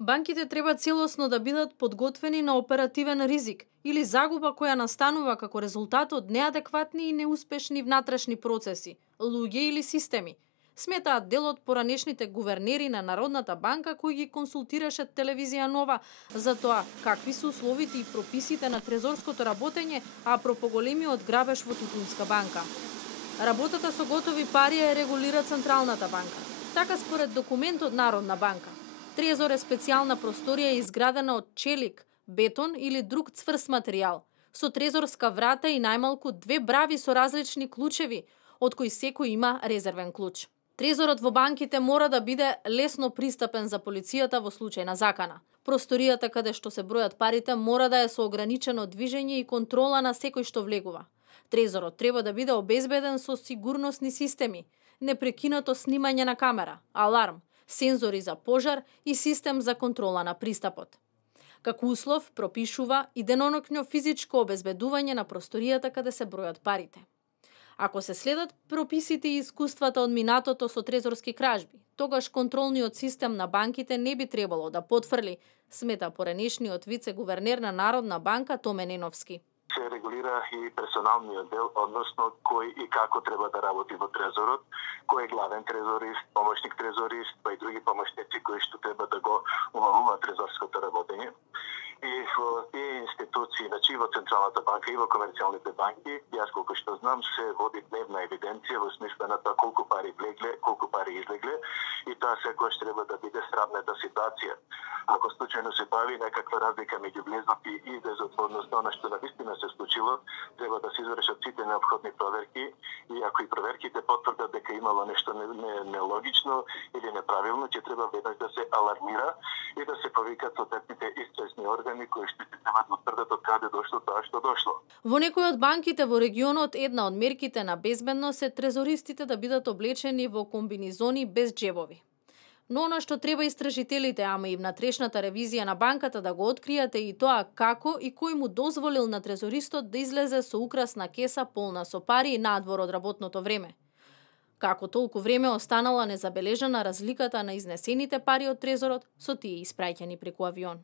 Банките треба целосно да бидат подготвени на оперативен ризик или загуба која настанува како резултат од неадекватни и неуспешни внатрешни процеси, луѓе или системи, сметаат дел од поранешните гувернери на Народната банка кои ги консултираше телевизија Нова за тоа какви се условите и прописите на трезорското работење, а апропо големиот грабеж во Тутунска банка. Работата со готови пари е регулира Централната банка. Така според документ од Народна банка. Трезор е специјална просторија изградена од челик, бетон или друг цврст материјал, со трезорска врата и најмалку 2 брави со различни клучеви, од кои секој има резервен клуч. Трезорот во банките мора да биде лесно пристапен за полицијата во случај на закана. Просторијата каде што се бројат парите мора да е со ограничено движење и контрола на секој што влегува. Трезорот треба да биде обезбеден со сигурносни системи, непрекинато снимање на камера, аларм, сензори за пожар и систем за контрола на пристапот. Како услов пропишува и деноноќно физичко обезбедување на просторијата каде се бројат парите. Ако се следат прописите и искуствата од минатото со трезорски кражби, тогаш контролниот систем на банките не би требало да потврли, смета поранешниот вице-гувернер на Народна банка Томе Неновски. Се регулира и персоналниот дел, односно кој и како треба да работи во трезорот, кој е главен трезорист, помошник трезорист, па и други помошници кои што треба да го умалуваат трезорското работење. И во тие институции, значи во Централната банка и во комерцијалните банки, јас колку што знам, се води дневна евиденција во смисла на тоа колку пари влегле, колку пари излегле, и тоа секогаш треба да биде сравнета ситуација. Ако случајно се појави некаква разлика меѓу влезот и излезот во однос на она што навистина се случило, треба да се извршат сите неопходни проверки, и ако и проверките потврдат дека имало нешто нелогично или неправилно, ќе треба веднаш да се алармира и да се повикат соодветните истражни органи кои што треба да утврдат од каде дошло тоа што дошло. Во некои од банките во регионот една од мерките на безбедност е трезористите да бидат облечени во комбинизони без џебови. Но она што треба истражителите, ама и внатрешната ревизија на банката да го откријат и тоа како и кој му дозволил на трезористот да излезе со украсна кеса полна со пари надвор од работното време. Како толку време останала незабележана разликата на изнесените пари од трезорот со тие испраќани преку авион.